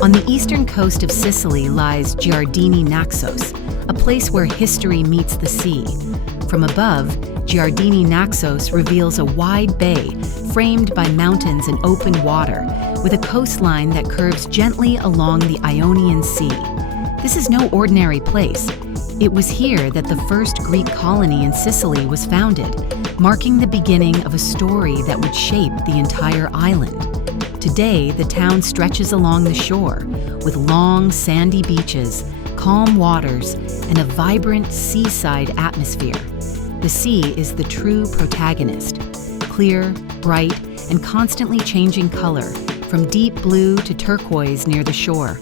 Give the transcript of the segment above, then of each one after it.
On the eastern coast of Sicily lies Giardini Naxos, a place where history meets the sea. From above, Giardini Naxos reveals a wide bay framed by mountains and open water, with a coastline that curves gently along the Ionian Sea. This is no ordinary place. It was here that the first Greek colony in Sicily was founded, marking the beginning of a story that would shape the entire island. Today, the town stretches along the shore, with long, sandy beaches, calm waters, and a vibrant seaside atmosphere. The sea is the true protagonist, clear, bright, and constantly changing color, from deep blue to turquoise near the shore.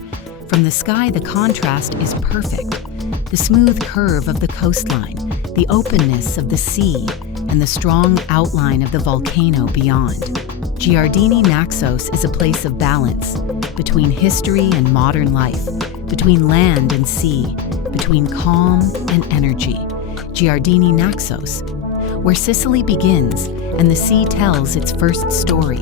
From the sky, the contrast is perfect. The smooth curve of the coastline, the openness of the sea, and the strong outline of the volcano beyond. Giardini Naxos is a place of balance, between history and modern life, between land and sea, between calm and energy. Giardini Naxos, where Sicily begins and the sea tells its first story.